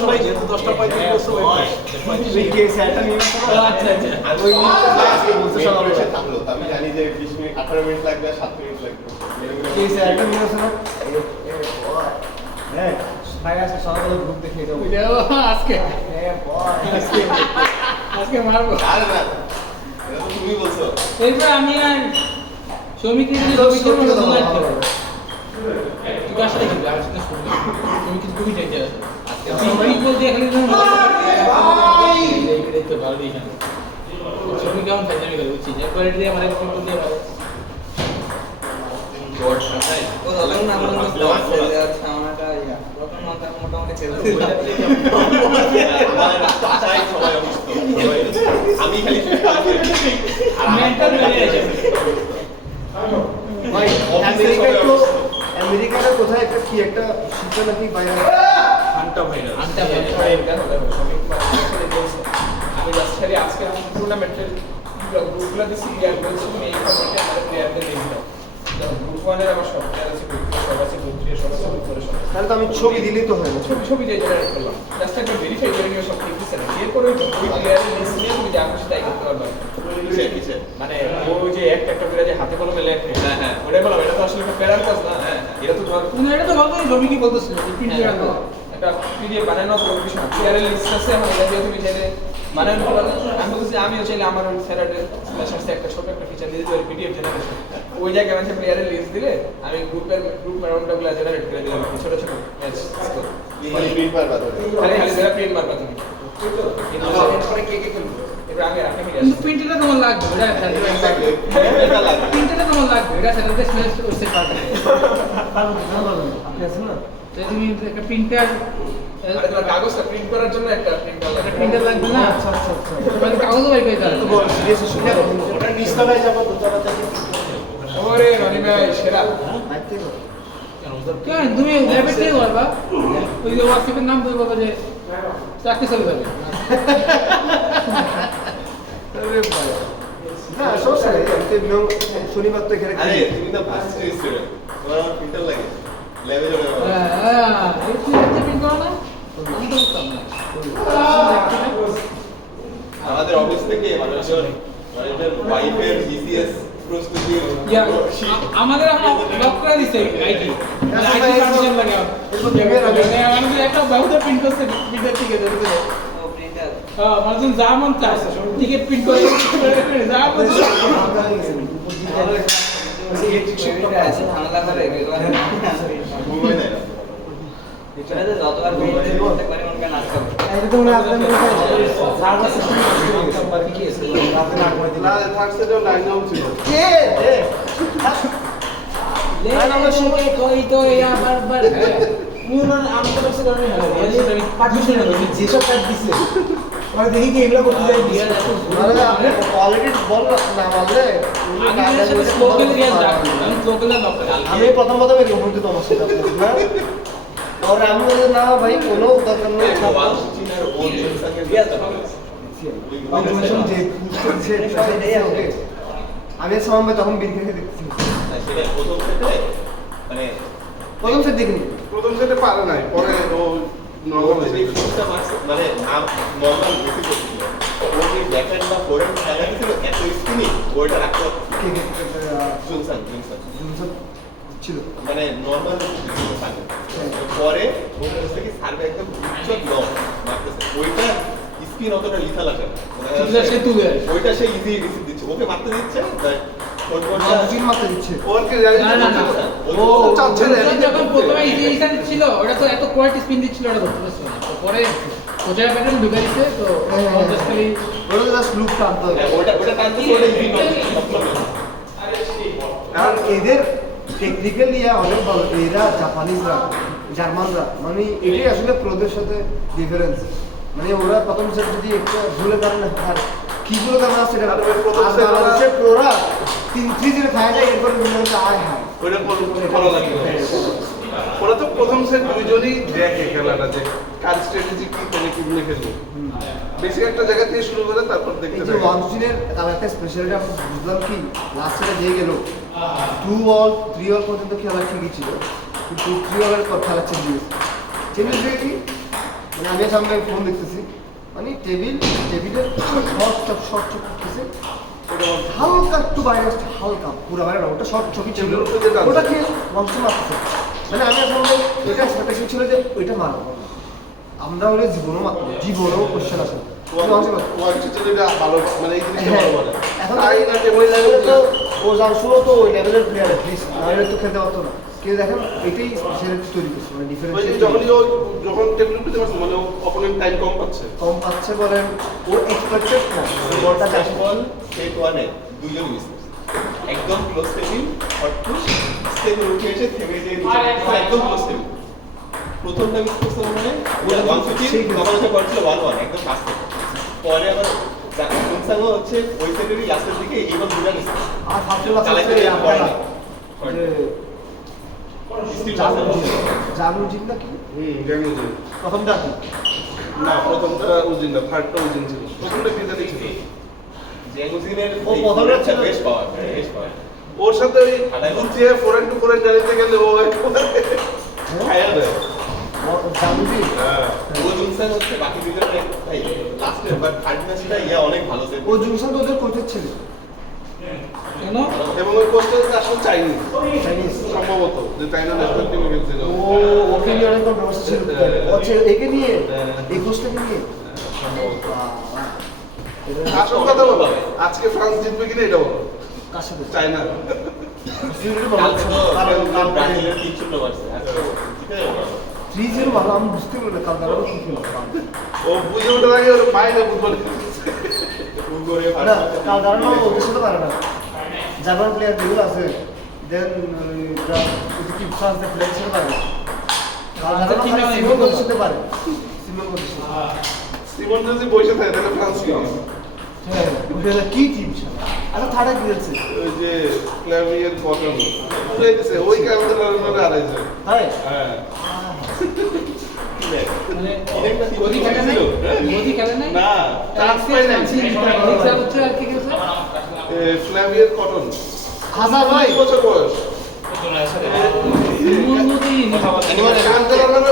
সময় যেহেতু 10টা 35 ওই কেস একটা নিয়ে আচ্ছা আর ওই আজকে বলতে সকালে থাকলো আমি জানি যে 20 মিনিট 18 মিনিট লাগবে 7 মিনিট লাগবে কেস একটা নিয়ে আসো না হ্যাঁ ভাই আজকে সকালে গ্রুপ দেখে যাবো আজকে আজকে মারবো আরে না এটা তো তুমি বলছো এরপর আমি আর শ্রমিকের মধ্যে দোলাট দেবো তুই কার সাথে খেলবি? আমার সাথে তুমি কিন্তু খুবই চাইতে আজকে শ্রমিক বলতে এখানে তো ভালো দিই শ্রমিক কেমন চাইতে আমি বুঝছি একবার এটা দিয়ে আমার একটু দিয়ে ভালো ও দলের নাম বলতে আছে আচ্ছা আমারটা ইয়া প্রথম মাথা মোটামুটি খেলতে চাই সবাই অসুস্থ আমি খালি মেন্টাল ম্যানেজ ভাই আমেরিকার কোথায় একটা কি একটা শীত নাকি ভাইরাস আন্টা ভাইরাস আমি জাস্ট খালি আজকে আমি টুর্নামেন্টের গ্রুপগুলো দিচ্ছি প্লেয়ার বলছি তুমি এই ফর্মেটে আমাদের প্লেয়ারদের লিখে দাও গ্রুপ ওয়ানের আমার সব প্লেয়ার আছে গ্রুপ সব আছে গ্রুপ থ্রি সব আছে গ্রুপ ফোর সব আছে তাহলে তো আমি ছবি দিলেই তো হয় না ছবি দিয়ে জেনারেট করলাম জাস্ট একবার ভেরিফাই করে নিয়ে সব ঠিক দিচ্ছে না এরপরে ওই প্লেয়ারের লিস্ট নিয়ে তুমি যা খুশি তাই করতে পারবে মানে ওই যে একটা করে যে হাতে কলমে লেখে হ্যাঁ হ্যাঁ ওটাই বললাম এটা তো আসলে একটা প্যারার কাজ না হ্যাঁ এটা তো ধর তুমি এটা তো বলতো জমি কি বলতেছিল প্রিন্ট করে আনবো একটা পিডিএফ বানানো তো কিছু না প্লেয়ারের লিস্ট আছে আমার এটা দিয়ে তুমি চাইলে বানানো পারো আমি বলছি আমিও চাইলে আমার ওই স্যাটারডে স্ল্যাশে একটা ছোট একটা ফিচার দিয়ে দিতে পিডিএফ জেনারেশন ওই জায়গায় আমি প্লেয়ারের লিস্ট দিলে আমি গ্রুপ ম্যারাউন্ডগুলো জেনারেট করে দিলাম ছোট ছোট ম্যাচ স্কোর প্রিন্ট পারবা তো খালি যেটা প্রিন্ট মারবা তুমি এরপরে কে খেলবে এবার আমি রাখে মিলে কিন্তু প্রিন্টটা তোমার লাগবে এটা প্রিন্টটা তোমার লাগবে এটা স্যাটারডে স্মেল করতে পারবে আপনি আছেন না তো তুমি একটা প্রিন্টার আরে তোমার কাগজটা প্রিন্ট করার জন্য একটা প্রিন্টার লাগে প্রিন্টার লাগবে না আচ্ছা আচ্ছা আচ্ছা মানে কাগজও বাই করে দাও তো বল সিরিয়াস শুনে ওটা নিস্তালায় যাব তো তারা থেকে ওরে রনি ভাই সেরা আইতে না কেন তুমি ল্যাবের থেকে করবা ওই যে হোয়াটসঅ্যাপের নাম বলবো যে চাকরি চলে যাবে আরে ভাই না সমস্যা নেই আমি তো নিয়ম শনিবার তো এখানে আরে তুমি তো ভার্সিটি স্টুডেন্ট তোমার প্রিন্টার লাগে ল্যাবে যাবে হ্যাঁ এই তুই একটা প্রিন্ট করো না আমি তো করতাম না আমাদের অফিস থেকে মানুষজন ওয়াইফের বিসিএস প্রস্তুতি আমাদের এখন লক করে দিছে আইটি আইটি পারমিশন লাগে আমাদের একটা বহুত প্রিন্ট করতে প্রিন্টার থেকে দেবে ও প্রিন্টার হ্যাঁ মানুষজন যা মন চায় টিকিট প্রিন্ট করে যা মন ঝামেলা করে ঘুমিয়ে দেয় না এটা তো যতবার করতে পারি মন কেন আসতে হবে এটা তো মনে আপনার সার্ভার সিস্টেম বাকি কি আছে রাতে না করে দিলা থার্ড সেটের লাইন নাও ছিল কে আমরা সবাই কই তো আমার বার নিউরন আমটা বসে করে না পারমিশন নেই যেসব কাজ দিছে ওরা দেখি কি এগুলো করতে যাই দিয়া মানে আপনি অলরেডি বল না বললে আমি স্লোকেল রিয়াজ রাখবো আমি স্লোকেল দরকার আমি প্রথম এরকম বলতে তোমার সাথে না और আমি বলতে না ভাই কোনো দরকার নেই ওয়ান সিচিনার ওন সঙ্গে দিয়া তো অটোমেশন যে ওকে আমি সময় তখন বিল খেতে দেখছি সেটা প্রথম থেকে মানে প্রথম সেট দেখিনি প্রথম সেটে পারে নাই পরে ও নরমাল হয়েছে এই ফিক্সটা মার্কস মানে নরমাল বেশি করছিল ও যে ব্যাকএন্ড বা ফরএন্ড খেলা ছিল এত স্কিনি ওইটা রাখতে জুনসন ছিল মানে নরমাল পরে ও বলছে কি সার্ভে একদম উচ্চ ল মারতেছে ওইটা স্পিন অতটা লিথাল আসে না সে তুলে ওইটা সে ইজি রিসিভ দিচ্ছে ওকে মারতে দিচ্ছে ফুটবলটা বুঝিন মাত্রা দিচ্ছে ওর কি না না না ও চাচ্ছে না যখন প্রথমে ইজিটা ছিল ওটা তো এত কোয়ালিটি স্পিন দিচ্ছিল ওটা ধরতে পারছিল না তো পরে কোচার প্যাটার্ন ঢুকে দিচ্ছে তো জাস্ট খালি ওটা জাস্ট লুপ টানতে হবে ওটা টানতেছে ওটা ইজি কারণ এদের টেকনিক্যালি অনেক ভালো এরা জাপানিজরা জার্মানরা মানে এটাই আসলে প্রোদের সাথে ডিফারেন্স মানে ওরা প্রথম সেট যদি একটা ভুলে পারে না আর কি ভুলে পারে না সেটা বাংলাদেশের প্রোরা 3-0 খায় যায় এরপরে আয় হায় ওটা ভালো লাগে ওরা তো প্রথম সেট দুইজনই দেখে খেলাটা যে কার স্ট্র্যাটেজি কি করে কি ভুলে খেলবো বেশি একটা জায়গা থেকে শুরু করে তারপর দেখতে এই যে থাকে ওয়ানসিনের একটা স্পেশালিটি আমরা বুঝলাম কি লাস্ট সেটে যে গেল 2 অল 3 অল পর্যন্ত খেলা ঠিকই ছিল কিন্তু 3 অলের পর খেলা চেঞ্জ হয়েছে চেঞ্জ হয়ে কি মানে আমি সামনে ফোন দেখতেছি, মানে টেবিলের শর্ট চোখ করতেছে, হালকা একটু বাইরে আসছে, হালকা পুরো বাইরে না, ওটা শর্ট ছবি ছিল, ওটাকে লঞ্চ মারতেছে। মানে আমি আসলে এটা এক্সপেকটেশন ছিল যে ওইটা মারবো না। আমরা হলে জীবনও কোশ্চেন আছে। এখন তো ও জানশুও তো ওই লেভেলের প্লেয়ার প্লিজ, নাহলে তো খেলতে পারতো না। কেউ দেখেন এটাই সেটা তৈরি করছে, মানে যখন টেবিল পেতে পারছে মানে অপোনেন্ট টাইম কম পাচ্ছে। কম পাচ্ছে বলেন, ও এক্সপেক্টেড না বলটা সেট বল সেট ওয়ানে দুইজন মিস করছে। একদম ক্লোজ টেবিল হটপুশ স্টেপ উঠে এসে থেমে যে একদম ক্লোজ টেবিল প্রথমটা মিস করছে মানে 150 তখন হচ্ছে করছিল 1-1 একদম ফাস্ট। পরে আবার জানসাংও হচ্ছে ওই সেটেরই লাস্টের দিকে এইবার দুটো মিস করছে। আর ফার্স্ট চালাইতে যে স্টিল জানুজিন না কি জানি যে প্রথমটা কি না প্রথমটা উজিন না, থার্ডটা উজিন ছিল, প্রথমটা ফিজালি ছিল। জেঙ্গুজিনের ও প্রথমটা ছিল বেশ পাওয়ার। ওর সাথে ওই উঠিয়ে 4-4 জানিতে গেলে ও খায়া দেয়। জানুজিন হ্যাঁ ও জুনসাং হচ্ছে বাকি দুজনের ভাই লাস্টে বাট থার্ড ম্যাচটা ইয়া অনেক ভালো সেট। ও জুনসান তো ওদের কোচের ছিল, কেন? এবং ওই কোচটা আসলে চাইনিজ চাইনিজ। সম্ভবত, যে চাইনা ন্যাশনাল টিমে খেলছিল। ওকে নিয়ে অনেক ব্যবস্থা ছিল, আচ্ছা একে নিয়ে এই কোচটাকে নিয়ে আসল কথা বলো, আজকে ফ্রান্স জিতবে কিনা এটা বলো। কার সাথে চায়না কালকে তো ব্রাজিলের 3-0 মারছে। জিতে যাবে না। 3-0 ভালো, আমি বুঝতে পারলাম কাল তারা কি খেলো। ও বুঝে ওঠার আগে ওর মাইনে ফুটবল উগরে না কাল তারা না ওদের সাথে পারে না, জার্মান প্লেয়ার যেগুলো আছে দেন কি ফ্রান্সের প্লেয়ার সাথে পারে না। কাল তারা কি না না সিমন কোচের সাথে পারে, সিমন কোচের সাথে। সিমন যদি বসে থাকে তাহলে ফ্রান্স কি হবে? হ্যাঁ ওটা কি টিম আচ্ছা থার্ডে কি হচ্ছে ওই যে ক্লাভিয়ার কটন উড়াইতেছে ওই কারণে লড়াই আড়াইছে। তাই হ্যাঁ মানে ইনেকটা গদি খেলে নাই? গদি খেলে নাই? না চান্স পাই নাই। লিগা হচ্ছে আর কি খেলছে? ফ্ল্যাভিয়ার কটন হাজার ভাই 20 বছর বয়স। মন গদি কান চালানো